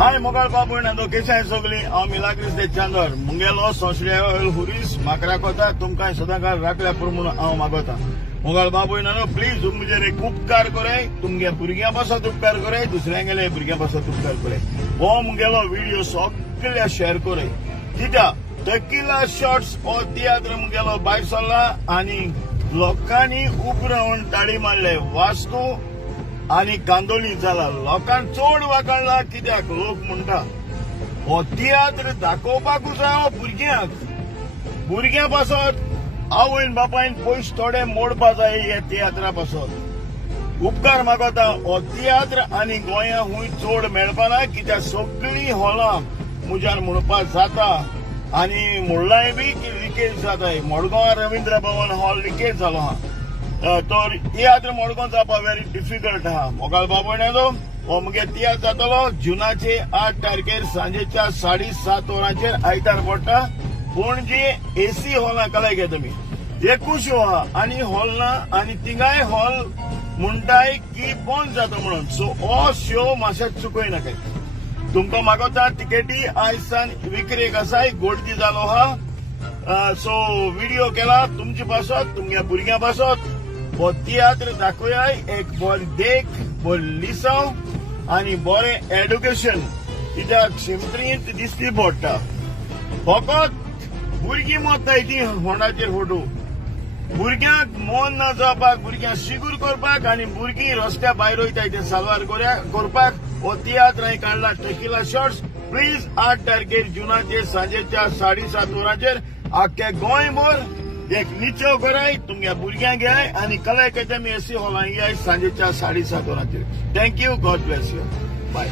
हाय मोगाळ बाबूण आनी केशांय सगळीं हांव मिलाग्रीस दे चांदोर मुंगेलो संश्रय हुरीस म्हाका राखता तुमकां सदांकाळ राखल्या प्रमाण हांव मागता मोगाळ बाबूण प्लीज तुमचेर एक उपकार कराय तुमगे भुरग्यां पासत उपकार कराय दुसऱ्यांगेले भुरग्यां पासत उपकार कराय हो मुंगेलो व्हिडिओ सगळ्या शेअर कराय कित्याक टकीला शॉर्ट्स हो तियात्र मुंगेलो भायर सरला आनी लोकांनी उब रावन ताळी मारले वास्तू आनी कांदोली जाला लोकांक चड वाकणला कित्याक लोक म्हणटा हो तियात्र दाखोवपाकूच जाय भुरग्यां पासत आवयन बापायन पयस थोडे मोडपा जाय हे तियात्रा पासत उपकार मागता हो तियात्र आनी गोंया खूंय चड मेळपाना कित्याक सगळीं हॉलां मुजार म्हणपाक जाता आनी म्हणलाय बी की लिकेज जाताय मडगांव रवींद्र भवन हॉल लिकेज जालो आहा तर तियात्र मडगांव जावपा व्हेरी डिफिकल्ट आहा मोगाळ बाबण्याचो हो मुगे तियात्र जातलो जुनाचे 8 तारखेर सांजेच्या 7:30 वरांचेर आयतार पडटा पणजे एसी हॉलां कला अकादमी एकूच शो आहा आनी हॉल ना आनी थिंगाय हॉल म्हणटाय की बंद जाता म्हणून सो हो शो मातशें चुकय नाकाय तुमकां मागता तिकेटी आयज सान विक्रेक आसाय गोडजी जालो आहा सो व्हिडिओ केला तुमचे पासत तुमगे भुरग्यां पासत हो तियात्र दाखोवयाय एक बरें देख बरें लिसांव आनी बरें एड्युकेशन कित्याक शिमत्रींत दिसती पडटा फकत भुरगीं मोत्ताय ती फोंडाचेर फोटो भुरग्यांक मन ना जावपाक भुरग्यांक शिगूर करपाक आनी भुरगीं रस्त्या भायर वयताय ते साल्वार करपाक हो तियात्र हांवें काडला टकीला शॉर्ट्स प्लीज 8 तारखेर जुनाचे सांजेच्या 7:30 वरांचेर आख्खे गोंयभर एक निचो कराय तुमगे भुरग्यांक घ्याय आनी कला अकादमी एसी हॉलां येयाय सांजेच्या 7:30 वरांचेर thank you God bless you bye